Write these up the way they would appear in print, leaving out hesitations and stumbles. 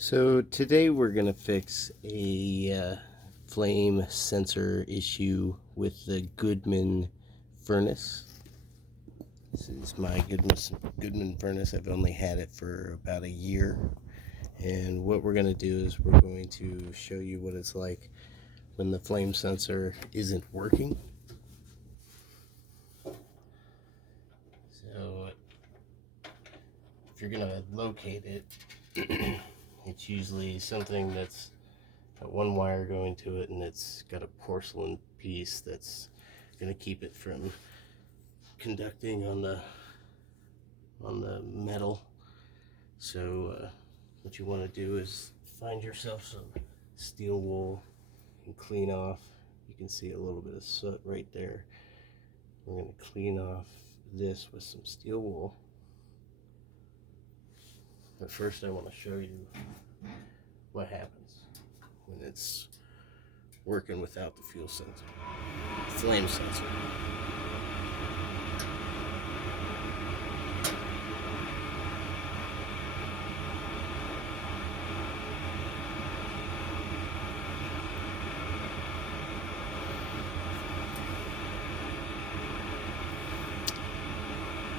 So today we're going to fix a flame sensor issue with the Goodman furnace. This is my Goodman furnace. I've only had it for about a year. And what we're going to do is we're going to show you what it's like when the flame sensor isn't working. So if you're going to locate it, it's usually something that's got one wire going to it, and it's got a porcelain piece that's going to keep it from conducting on the metal. So what you want to do is find yourself some steel wool and clean off. You can see a little bit of soot right there. We're going to clean off this with some steel wool. But first I want to show you what happens when it's working without the fuel sensor, flame sensor.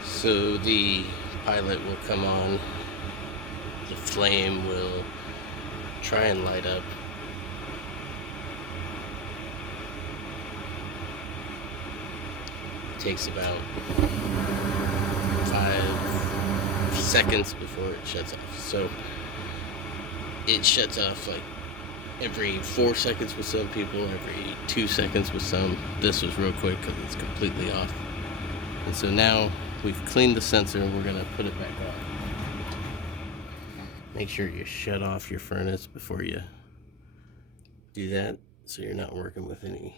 So the pilot will come on, the flame will try and light up. It takes about 5 seconds before it shuts off. So it shuts off like every 4 seconds with some people, every 2 seconds with some. This was real quick because it's completely off. And so now we've cleaned the sensor and we're going to put it back on. Make sure you shut off your furnace before you do that, so you're not working with any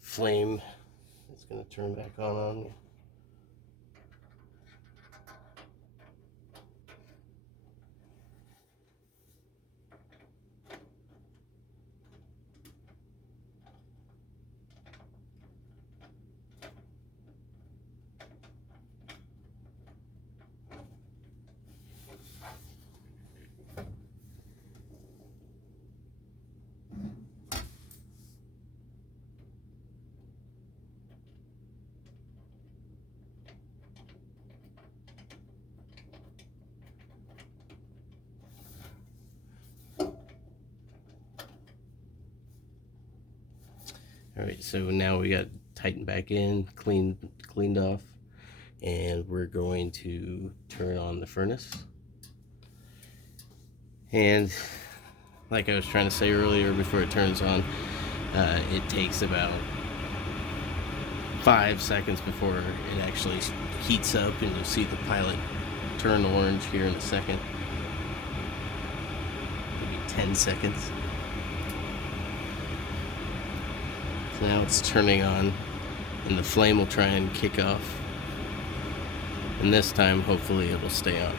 flame that's going to turn back on you. Alright, so now we got tightened back in, cleaned off, and we're going to turn on the furnace. And like I was trying to say earlier, before it turns on, it takes about 5 seconds before it actually heats up, and you'll see the pilot turn orange here in a second. Maybe 10 seconds. So now it's turning on, and the flame will try and kick off. And this time, hopefully, it'll stay on.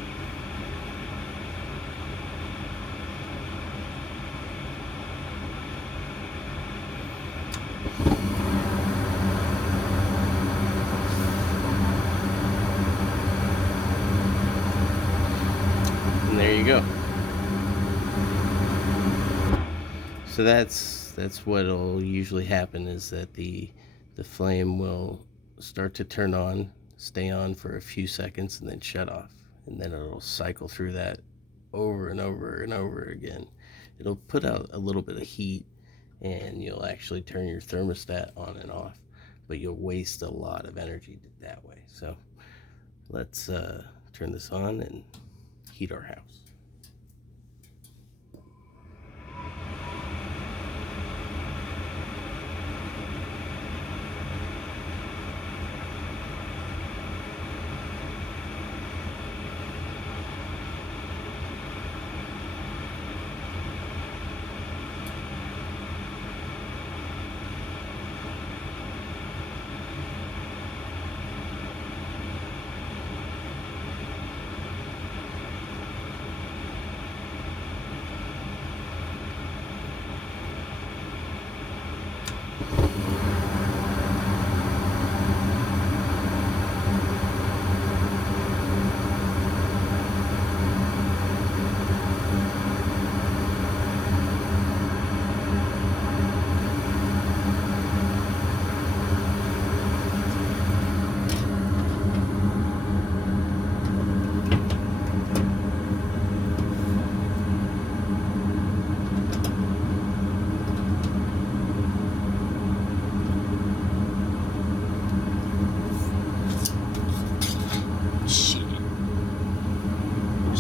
And there you go. So that's what'll usually happen, is that the flame will start to turn on, stay on for a few seconds, and then shut off. And then it'll cycle through that over and over and over again. It'll put out a little bit of heat, and you'll actually turn your thermostat on and off, but you'll waste a lot of energy that way. So let's turn this on and heat our house.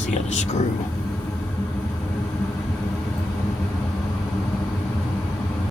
you got a screw.